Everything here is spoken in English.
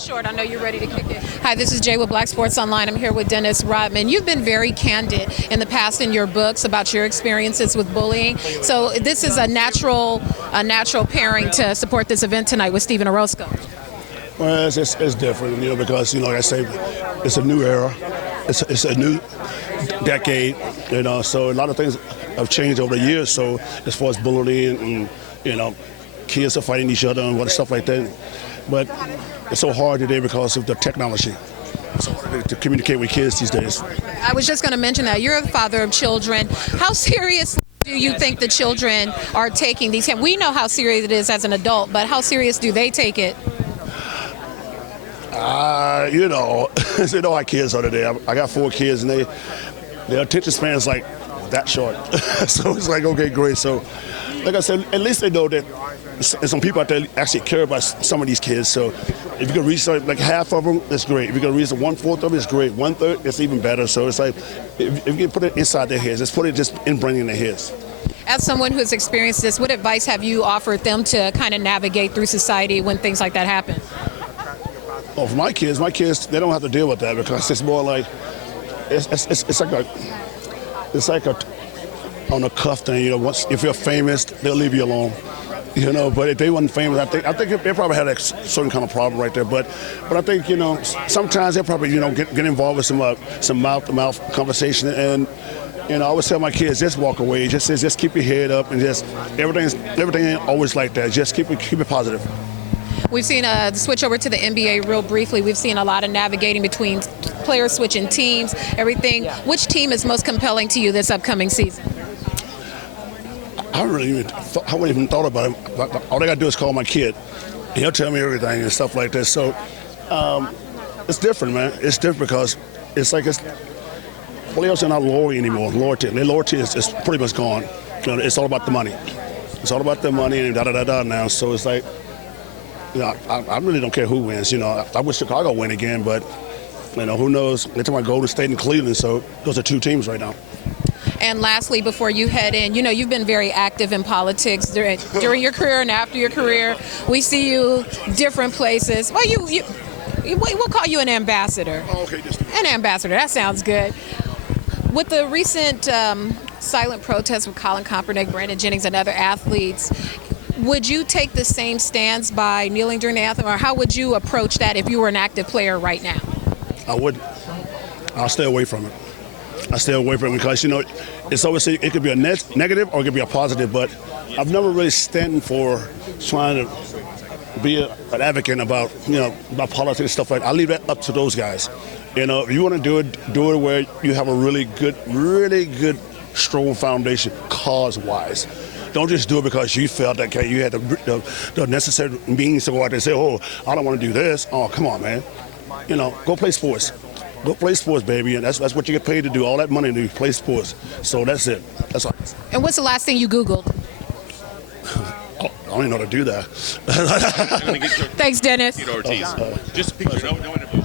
short. I know you're ready to kick it. Hi, this is Jay with Black Sports Online. I'm here with Dennis Rodman. You've been very candid in the past in your books about your experiences with bullying. So this is a natural pairing to support this event tonight with Stephen Orozco. Well, it's different, because, like I say, it's a new era. It's a new decade, so a lot of things have changed over the years. So as far as bullying and, kids are fighting each other and stuff like that. But it's so hard today because of the technology. It's so hard to communicate with kids these days. I was just going to mention that. You're a father of children. How serious do you think the children are taking these? We know how serious it is as an adult, but how serious do they take it? You know how kids are today. I got 4 kids, and their attention span is like that short. So it's like, okay, great. So, like I said, at least they know that some people out there actually care about some of these kids. So if you can reach like half of them, that's great. If you can reach 1/4 of them, it's great. 1/3, it's even better. So it's like, if you can put it inside their heads, let's put it just in bringing their heads. As someone who's experienced this, what advice have you offered them to kind of navigate through society when things like that happen? Oh, for my kids, they don't have to deal with that because it's more like, it's like a on the cuff thing. Once if you're famous, they'll leave you alone. But if they weren't famous, I think they probably had a certain kind of problem right there. But I think sometimes they probably get involved with some mouth-to-mouth conversation, and I always tell my kids, just walk away, just keep your head up, and just everything ain't always like that. Just keep it positive. We've seen a switch over to the NBA real briefly. We've seen a lot of navigating between players switching teams, everything. Which team is most compelling to you this upcoming season? I wouldn't even thought about it. All I got to do is call my kid. He'll tell me everything and stuff like that. So it's different, man. It's different because players are not loyal anymore. Their loyalty is pretty much gone. It's all about the money. It's all about the money and da-da-da-da now. So it's like, I really don't care who wins. I wish Chicago win again, but who knows? They're talking about Golden State and Cleveland, so those are 2 teams right now. And lastly, before you head in, you've been very active in politics during your career and after your career. We see you different places. Well, we'll call you an ambassador. Oh, okay, an ambassador. That sounds good. With the recent silent protests with Colin Kaepernick, Brandon Jennings, and other athletes, would you take the same stance by kneeling during the anthem, or how would you approach that if you were an active player right now? I wouldn't. I'll stay away from it. I stay away from it because, it's always it could be a negative or it could be a positive, but I've never really stand for trying to be an advocate about politics and stuff like that. I leave that up to those guys. If you want to do it where you have a really good, strong foundation cause-wise. Don't just do it because you felt that you had the necessary means to go out there and say, oh, I don't want to do this. Oh, come on, man. Go play sports. Go play sports, baby, and that's what you get paid to do. All that money to play sports. So that's it. That's all. And what's the last thing you Googled? I don't even know how to do that. Thanks, Dennis. Just a picture, no interview.